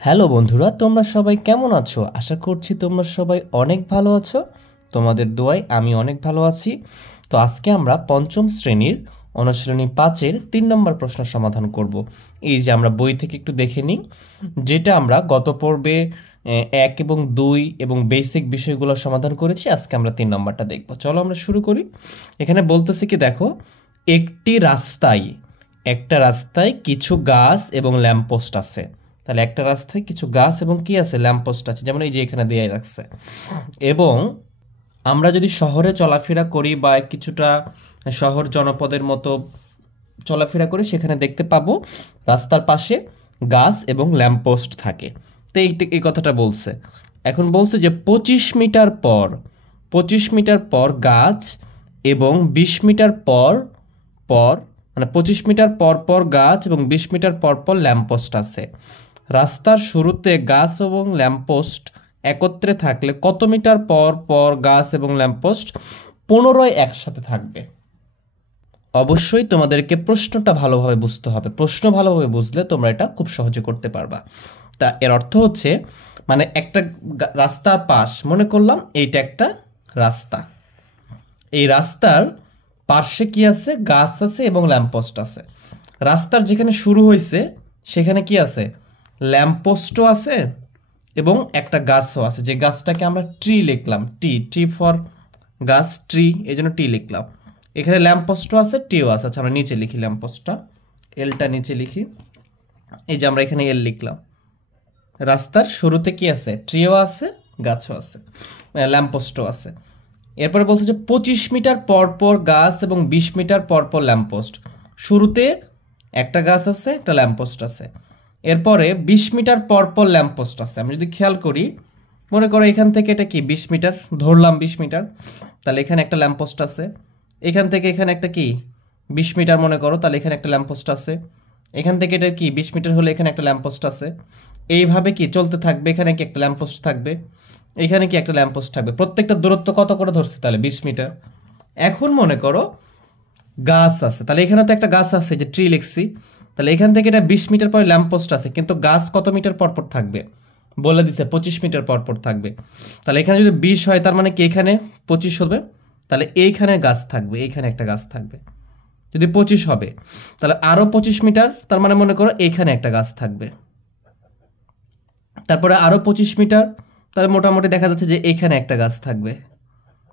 Hello বন্ধুরা, তোমরা সবাই কেমন আছো? আশা করছি তোমরা সবাই অনেক ভালো আছো। তোমাদের দোয়ায় আমি অনেক ভালো আছি। তো আজকে আমরা পঞ্চম শ্রেণীর অনুশীলনী 5-এর 3 নম্বর প্রশ্ন সমাধান করব। এই যে আমরা বই থেকে একটু দেখে নিই, যেটা আমরা গত পর্বে 1 এবং 2 এবং বেসিক বিষয়গুলো সমাধান করেছি। আজকে আমরা 3 নম্বরটা দেখব। চলো আমরা শুরু করি। এখানে বলতেছি কি, দেখো, একটা রাস্তায় কিছু গাছ এবং ল্যাম্পপোস্ট আছে। তাহলে একটা রাস্তায় কিছু গাছ এবং কি আছে, ল্যাম্পপোস্ট আছে, যেমন এই যে এখানে দিয়ে রাখছে। এবং আমরা যদি শহরে চলাফেরা করি বা কিছুটা শহর জনপদের মতো চলাফেরা করি, সেখানে দেখতে পাবো রাস্তার পাশে গাছ এবং ল্যাম্পপোস্ট থাকে। তো এই কথাটা বলছে। এখন বলছে যে 25 মিটার পর গাছ এবং 20 মিটার পর পর মানে 25 মিটার পর পর গাছ এবং 20 মিটার পর পর ল্যাম্পপোস্ট আছে। রাস্তার শুরুতে গাছ এবং ল্যাম্পপোস্ট একত্রে থাকলে কত মিটার পর পর গাছ এবং ল্যাম্পপোস্ট পুনরায় একসাথে থাকবে? অবশ্যই তোমাদেরকে প্রশ্নটা ভালোভাবে বুঝতে হবে। প্রশ্ন ভালোভাবে বুঝলে তোমরা এটা খুব সহজে করতে পারবা। তা এর অর্থ হচ্ছে, মানে একটা রাস্তার পাশ মনে করলাম এইটা একটা রাস্তা। এই রাস্তার পাশে কি আছে? গাছ আছে এবং ল্যাম্পপোস্ট আছে। রাস্তার যেখানে শুরু হয়েছে সেখানে কি আছে? ল্যাম্পপোস্টও আছে এবং একটা গাছও আছে, যে গাছটাকে আমরা ট্রি লিখলাম। ট্রি ফর গাছ, ট্রি, এই জন্য টি লিখলাম। এখানে ল্যাম্পপোস্টও আছে, টিও আছে। আচ্ছা, আমরা নিচে লিখি ল্যাম্পপোস্টটা, এলটা নিচে লিখি। এই যে আমরা এখানে এল লিখলাম। রাস্তার শুরুতে কি আছে? ট্রিও আছে, গাছও আছে, ল্যাম্পপোস্টও আছে। এরপরে বলছে যে 25 মিটার পর পর গাছ এবং 20 মিটার পর পর ল্যাম্পপোস্ট। শুরুতে একটা গাছ আছে, একটা ল্যাম্পপোস্ট আছে। এরপরে 20 মিটার পর পর ল্যাম্পপোস্ট আছে। আমি যদি খেয়াল করি, মনে করো এখান থেকে এটা কি 20 মিটার, ধরলাম 20 মিটার, তাহলে এখানে একটা ল্যাম্পপোস্ট আছে। এখান থেকে এখানে একটা কি 20 মিটার মনে করো, তাহলে এখানে একটা ল্যাম্পপোস্ট আছে। এখান থেকে এটা কি 20 মিটার হলে এখানে একটা ল্যাম্পপোস্ট আছে। এইভাবে কি চলতে থাকবে। এখানে কি একটা ল্যাম্পপোস্ট থাকবে, এখানে কি একটা ল্যাম্পপোস্ট থাকবে। প্রত্যেকটা দূরত্ব কত করে ধরছে? তাহলে 20 মিটার। এখন মনে করো গাছ আছে, তাহলে এখানে তো একটা গাছ আছে, যে ট্রি লিখছি। তাহলে এখান থেকে এটা 20 মিটার পর ল্যাম্পপোস্ট আছে, কিন্তু গাছ কত মিটার পর পর থাকবে? বলে দিছে 25 মিটার পর পর থাকবে। তাহলে এখানে যদি 20 হয়, তার মানে কি এখানে 25 হবে। তাহলে এইখানে গাছ থাকবে, এইখানে একটা গাছ থাকবে। যদি 25 হবে, তাহলে আরও 25 মিটার, তার মানে মনে করো এইখানে একটা গাছ থাকবে। তারপরে আরও 25 মিটার, তাহলে মোটামুটি দেখা যাচ্ছে যে এইখানে একটা গাছ থাকবে।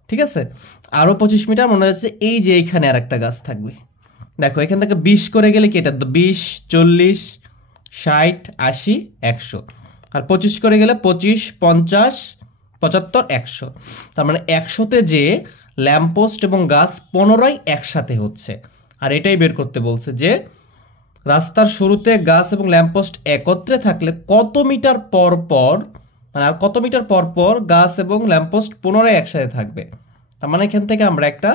ঠিক আছে, আরও 25 মিটার মনে যাচ্ছে এই যে এইখানে আর একটা গাছ থাকবে। দেখো, এখান থেকে 20 করে গেলে কি এটা 20, 40, 60, 80, 100। আর 25 করে গেলে 25, 50, 75, 100। তার মানে 100তে যে ল্যাম্পপোস্ট এবং গাছ পুনরায় একসাথে হচ্ছে। আর এটাই বের করতে বলছে যে রাস্তার শুরুতে গাছ এবং ল্যাম্পপোস্ট একত্রে থাকলে কত মিটার পর পর, মানে আর কত মিটার পর পর গাছ এবং ল্যাম্পপোস্ট পুনরায় একসাথে থাকবে। তার মানে এখান থেকে আমরা একটা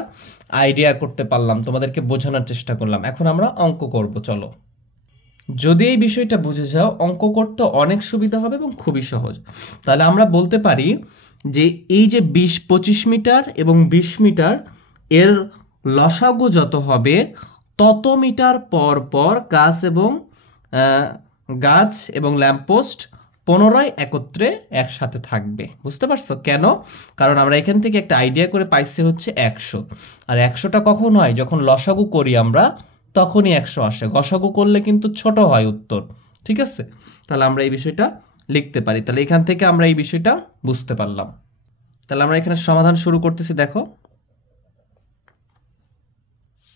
আইডিয়া করতে পারলাম, তোমাদেরকে বোঝানোর চেষ্টা করলাম। এখন আমরা অঙ্ক করব। চলো, যদি এই বিষয়টা বুঝে যাও, অঙ্ক করতে অনেক সুবিধা হবে এবং খুবই সহজ। তাহলে আমরা বলতে পারি যে এই যে 25 মিটার এবং 20 মিটার, এর লসাগু যত হবে তত মিটার পর পর গাছ এবং ল্যাম্পপোস্ট পুনরায় একত্রে একসাথে থাকবে। বুঝতে পারছো কেন? কারণ আমরা এখান থেকে একটা আইডিয়া করে পাইছি হচ্ছে 100। আর 100টা কখন হয়? যখন লসাগু করি আমরা, তখনই 100 আসে। গসাগু করলে কিন্তু ছোট হয় উত্তর। ঠিক আছে, তাহলে আমরা এই বিষয়টা লিখতে পারি। তাহলে এখান থেকে আমরা এই বিষয়টা বুঝতে পারলাম। তাহলে আমরা এখানে সমাধান শুরু করতেছি। দেখো,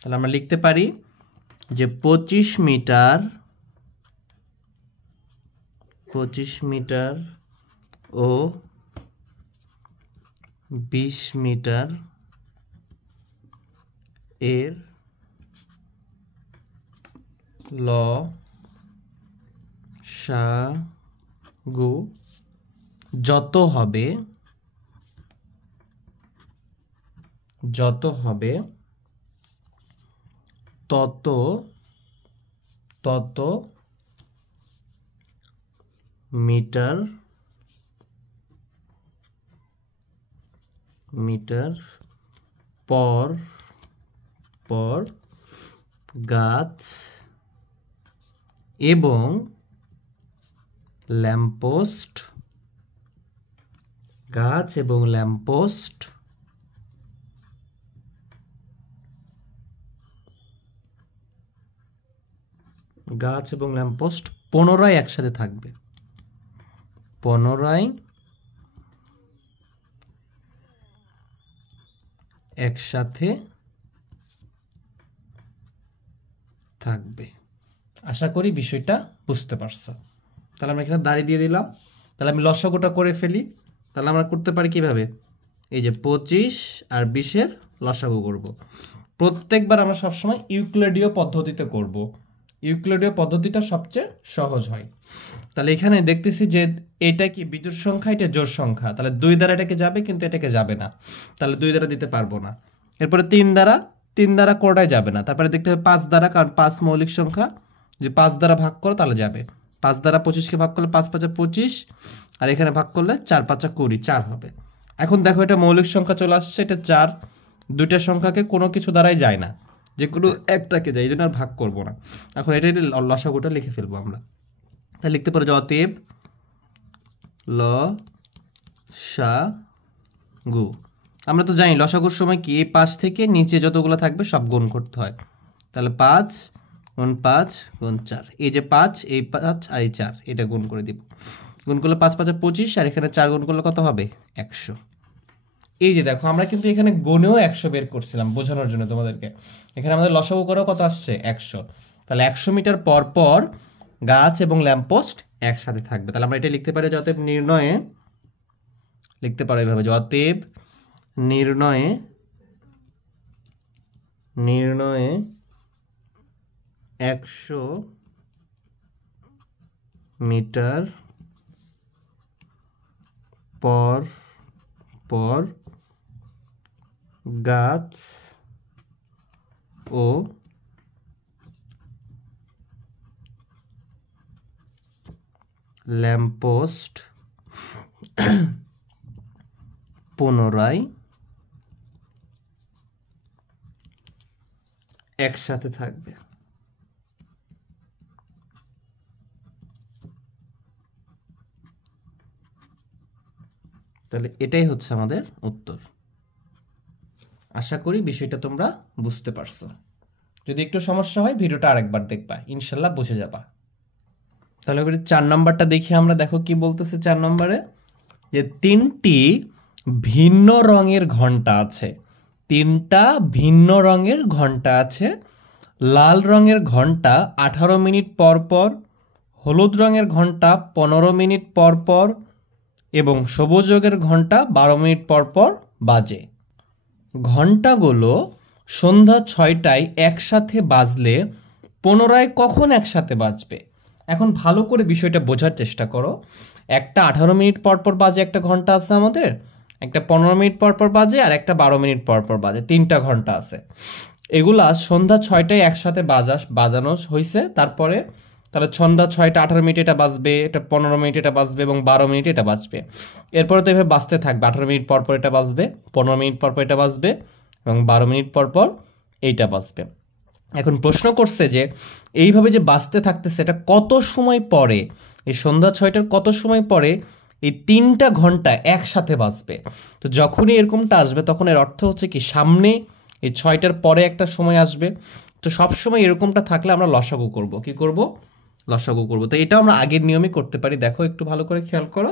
তাহলে আমরা লিখতে পারি যে 25 মিটার ও 20 মিটার এর লসাগু যত হবে তত মিটার পর পর গাছ এবং ল্যাম্পপোস্ট, গাছ এবং ল্যাম্পপোস্ট পুনরায় একসাথে থাকবে, পুনরায় একসাথে থাকবে। আশা করি বিষয়টা বুঝতে পারছো। তাহলে আমরা এখানে দাঁড়িয়ে দিয়ে দিলাম। তাহলে আমি লসাগুটা করে ফেলি। তাহলে আমরা করতে পারি কিভাবে? এই যে 25 আর 20-এর লসাগু করব। প্রত্যেকবার আমরা সবসময় ইউক্লিডীয় পদ্ধতিতে করব। ইউক্লিডীয় পদ্ধতিটা সবচেয়ে সহজ হয়। তাহলে এখানে দেখতেছি যে এটা কি বিজোড় সংখ্যা, এটা জোড় সংখ্যা। তাহলে 2 দ্বারা এটাকে যাবে, কিন্তু এটাকে যাবে না। তাহলে 2 দ্বারা দিতে পারবো না। এরপরে 3 দ্বারা কোনটাই যাবে না। তারপরে দেখতে হবে 5 দ্বারা, কারণ 5 মৌলিক সংখ্যা। যে 5 দ্বারা ভাগ করো তাহলে যাবে। 5 দ্বারা 25-কে ভাগ করলে 5 5 25, আর এখানে ভাগ করলে 4 5 20, 4 হবে। এখন দেখো এটা মৌলিক সংখ্যা চলে আসছে, এটা 4। দুইটা সংখ্যাকে কোনো কিছু দ্বারাই যায় না, যে কোনো একটাকে যায়, এই জন্য আর ভাগ করবো না। এখন এটা লসাগুটা লিখে ফেলবো আমরা। তাহলে লিখতে পারো যে অতএব লসাগু। আমরা তো জানি লসাগুর সময় কি, এই 5 থেকে নিচে যতগুলো থাকবে সব গুণ করতে হয়। তাহলে 5 গুণ 5 গুণ 4, এই যে 5, এই 5 আর এই 4, এটা গুণ করে দিব। গুণ করলে 5 5 25, আর এখানে 4 গুণ করলে কত হবে? 100। এই যে দেখো আমরা কিন্তু এখানে গুণেও 100 বের করছিলাম বোঝানোর জন্য তোমাদেরকে। এখানে আমাদের লসাগু করেও কত আসছে? 100। তাহলে 100 মিটার পর পর গাছ এবং ল্যাম্পপোস্ট একসাথে থাকবে। তাহলে আমরা এটা লিখতে পারি যে অতএব নির্ণয়ে, লিখতে পারো এইভাবে যে অতএব নির্ণয়ে 100 মিটার পর পর গাছ ও ল্যাম্পপোস্ট পুনরায় একসাথে থাকবে। তাহলে এটাই হচ্ছে আমাদের উত্তর। আশা করি বিষয়টা তোমরা বুঝতে পারছো। যদি একটু সমস্যা হয় ভিডিওটা আরেকবার দেখবা, ইনশাল্লাহ বুঝে যাবা। তাহলে এবারে 4 নম্বরটা দেখি আমরা। দেখো কি বলতেছে 4 নম্বরে, যে 3টি ভিন্ন রঙের ঘন্টা আছে। 3টা ভিন্ন রঙের ঘন্টা আছে। লাল রঙের ঘন্টা 18 মিনিট পর পর, হলুদ রঙের ঘন্টা 15 মিনিট পর পর এবং সবুজ রঙের ঘন্টা 12 মিনিট পর পর বাজে। ঘন্টাগুলো সন্ধ্যা 6টায় একসাথে বাজলে পুনরায় কখন একসাথে বাজবে? এখন ভালো করে বিষয়টা বোঝার চেষ্টা করো। একটা 18 মিনিট পর পর বাজে একটা ঘন্টা আছে আমাদের, একটা 15 মিনিট পর পর বাজে, আর একটা 12 মিনিট পর পর বাজে। 3টা ঘন্টা আছে। এগুলা সন্ধ্যা 6টায় একসাথে বাজানো হয়েছে। তারপরে তাহলে সন্ধ্যা 6টা 18 মিনিট এটা বাজবে, এটা 15 মিনিট এটা বাজবে এবং 12 মিনিট এটা বাজবে। এরপরে তো এভাবে বাজতে থাকবে। 18 মিনিট পর পর এটা বাজবে, 15 মিনিট পর পর এটা বাজবে এবং 12 মিনিট পর পর এইটা বাজবে। এখন প্রশ্ন করছে যে এইভাবে যে বাজতে থাকতেছে এটা কত সময় পরে, এই সন্ধ্যা 6টার কত সময় পরে এই 3টা ঘন্টা একসাথে বাজবে। তো যখনই এরকমটা আসবে তখন এর অর্থ হচ্ছে কি সামনে এই 6টার পরে একটা সময় আসবে। তো সব সময় এরকমটা থাকলে আমরা লসাগু করব। কি করব? লসাগু করব। তো এটা আমরা আগের নিয়মে করতে পারি। দেখো একটু ভালো করে খেয়াল করো।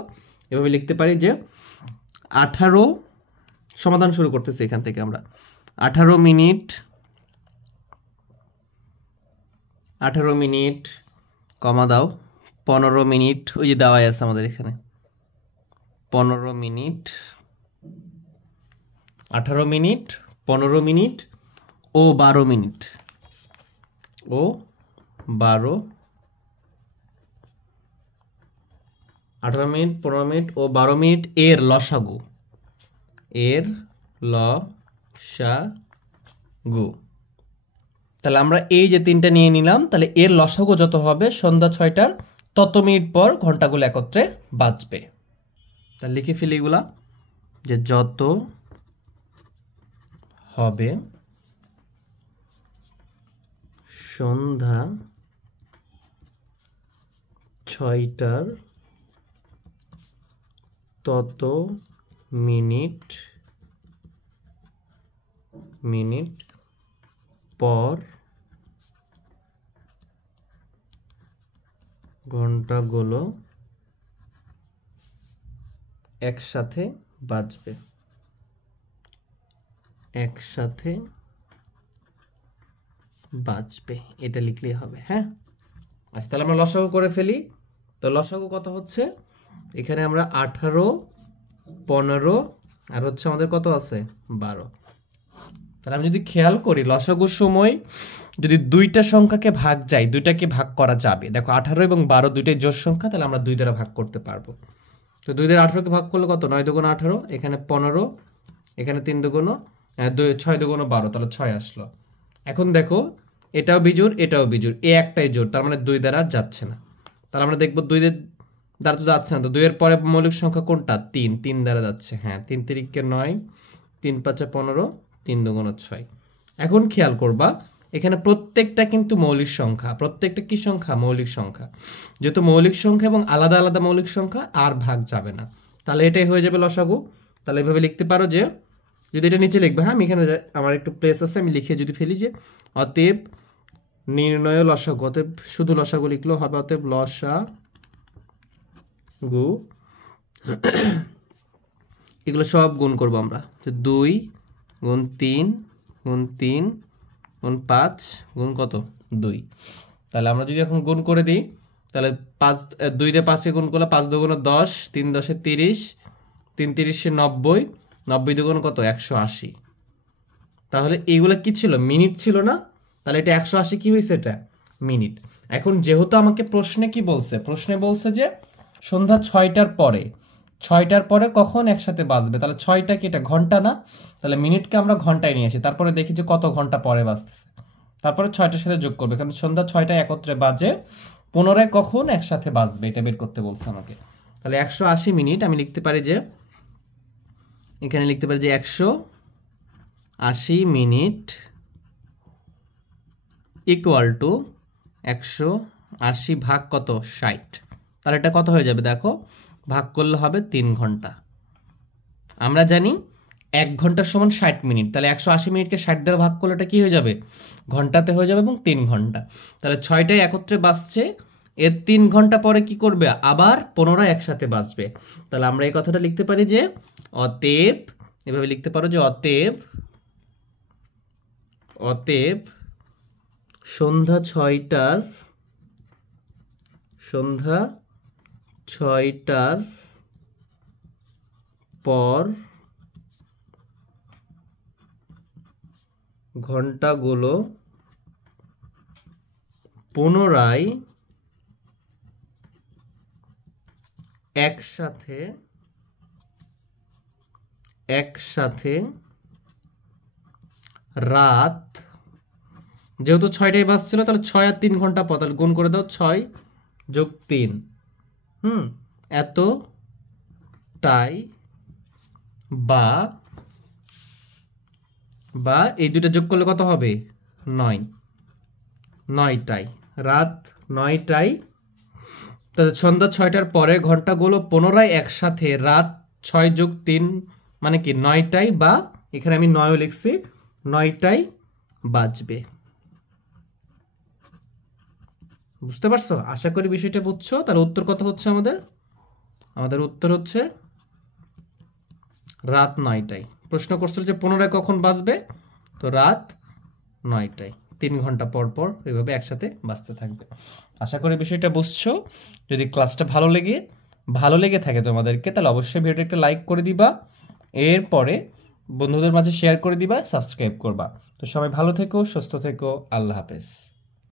এভাবে লিখতে পারি যে 18, সমাধান শুরু করতেছি এখান থেকে আমরা। 18 মিনিট কমা দাও, 15 মিনিট, ওই যে দেওয়াই আছে আমাদের এখানে 15 মিনিট, 18 মিনিট, 15 মিনিট ও 12 মিনিট, ও 12, 18 মিনিট, 15 মিনিট ও 12 মিনিট এর লসাগু, এর লসাগু। তাহলে আমরা এই যে 3টা নিয়ে নিলাম, তাহলে এর লসাগু যত হবে সন্ধ্যা 6টার তত মিনিট পর ঘন্টাগুলো একত্রে বাজবে। তাহলে লিখে ফেলি এগুলা, যে যত হবে সন্ধ্যা 6টার তত মিনিট পর ঘন্টাগুলো একসাথে বাজবে। এটা লিখলেই হবে। হ্যাঁ, আচ্ছা, তাহলে আমরা লসাগু করে ফেলি। তো লসাগু কত হচ্ছে, এখানে আমরা 18, 15 আর হচ্ছে আমাদের কত আছে 12। তাহলে আমি যদি খেয়াল করি লসাগুর সময় যদি দুইটা সংখ্যাকে ভাগ যায়, দুইটাকে ভাগ করা যাবে। দেখো 18 এবং 12 দুইটাই জোড় সংখ্যা, তাহলে আমরা 2 দ্বারা ভাগ করতে পারবো। তো 2 দ্বারা 18কে ভাগ করলে কত, 9 দুগুণ 18, এখানে 15, এখানে 3 দুগুণ 6 দুগুণ 12, তাহলে 6 আসলো। এখন দেখো এটাও বিজোড়, এটাও বিজোড়, একটাই জোড়, তার মানে 2 দ্বারা যাচ্ছে না। তাহলে আমরা দেখবো 2 দ্বারা তো যাচ্ছে না, তো 2 এর পরে মৌলিক সংখ্যা কোনটা, 3 দ্বারা যাচ্ছে। হ্যাঁ, 3 তিরিকে 9, 3 5 15, 3 দুগুণ 6। এখন খেয়াল করবা এখানে প্রত্যেকটা কিন্তু মৌলিক সংখ্যা, প্রত্যেকটা কি সংখ্যা, মৌলিক সংখ্যা। যেহেতু মৌলিক সংখ্যা এবং আলাদা আলাদা মৌলিক সংখ্যা আর ভাগ যাবে না, তাহলে এটাই হয়ে যাবে লসাগু। তাহলে এভাবে লিখতে পারো যে, যদি এটা নিচে লিখবে, হ্যাঁ আমি এখানে আমার একটু প্লেস আছে, আমি লিখে যদি ফেলি যে অতএব নির্ণয় লসাগু, অতএব শুধু লসাগু লিখলেও হবে, অতএব লসাগু এগুলো সব গুণ করবো আমরা, যে 2 গুণ 3 গুণ 3 গুণ 5 গুণ কত 2। তাহলে আমরা যদি এখন গুণ করে দিই, তাহলে 2 দিয়ে 5কে গুণ করলে 5 দুগুণ 10, 3 10 30, 3 30 90, 90 দুগুণ কত 180। তাহলে এইগুলো কি ছিল, মিনিট ছিল না? তাহলে এটা 180 কি হয়েছে, এটা মিনিট। এখন যেহেতু আমাকে প্রশ্নে কি বলছে, প্রশ্নে বলছে যে সন্ধ্যা 6টার পরে কখন একসাথে বাজবে, তাহলে 6টা কি এটা ঘন্টা না? তাহলে মিনিটকে আমরা ঘন্টায় নিয়ে আসি, তারপরে দেখি যে কত ঘন্টা পরে বাজতেছে, তারপরে 6টার সাথে যোগ করবে, কারণ সন্ধ্যা 6টায় একত্রে বাজে, পুনরায় কখন একসাথে বাজবে এটা বের করতে বলছে আমাকে। তাহলে 180 মিনিট আমি লিখতে পারি যে, এখানে লিখতে পারি যে 180 মিনিট ইকুয়াল টু 180 ভাগ কত 60। তাহলে এটা কত হয়ে যাবে, দেখো ভাগ করলে হবে 3 ঘন্টা। আমরা জানি 1 ঘন্টা সমান 60 মিনিট, তাহলে 180 মিনিটকে 60 দ্বারা ভাগ করলে এটা কি হয়ে যাবে, ঘন্টাতে হয়ে যাবে, এবং 3 ঘন্টা। তাহলে 6টায় একত্রে বাজছে, এর 3 ঘন্টা পরে কি করবে, আবার পুনরায় একসাথে বাজবে। তাহলে আমরা এই কথাটা লিখতে পারি যে অতএব, এভাবে লিখতে পারো যে অতএব সন্ধ্যা 6টার পর ঘন্টাগুলো পুনরায় একসাথে রাত, যেহেতু 6টায় বাজছিল, তাহলে 6 আর 3 ঘন্টা পর, তাহলে গুণ করে দাও, 6 যোগ 3, এতটাই, বা এই দুটো যোগ করলে কত হবে 9, 9টায়, রাত 9টায়। তাহলে সন্ধ্যা 6টার পরে ঘন্টাগুলো পুনরায় একসাথে রাত 6 যোগ 3 মানে কি 9টায়, বা এখানে আমি 9ও লিখছি, 9টায় বাজবে। বুঝতে পারছো? আশা করি বিষয়টা বুঝছো। তাহলে উত্তর কত হচ্ছে আমাদের উত্তর হচ্ছে রাত 9টায়। প্রশ্ন করছিল যে পুনরায় কখন বাজবে, তো রাত 9টায়, 3 ঘন্টা পর পর এইভাবে একসাথে বাজতে থাকবে। আশা করি বিষয়টা বুঝছো। যদি ক্লাসটা ভালো লেগে থাকে তোমাদেরকে, তাহলে অবশ্যই ভিডিওটা একটা লাইক করে দিবা, এরপরে বন্ধুদের মাঝে শেয়ার করে দিবা, সাবস্ক্রাইব করবা। তো সবাই ভালো থেকো, সুস্থ থেকো, আল্লাহ হাফেজ।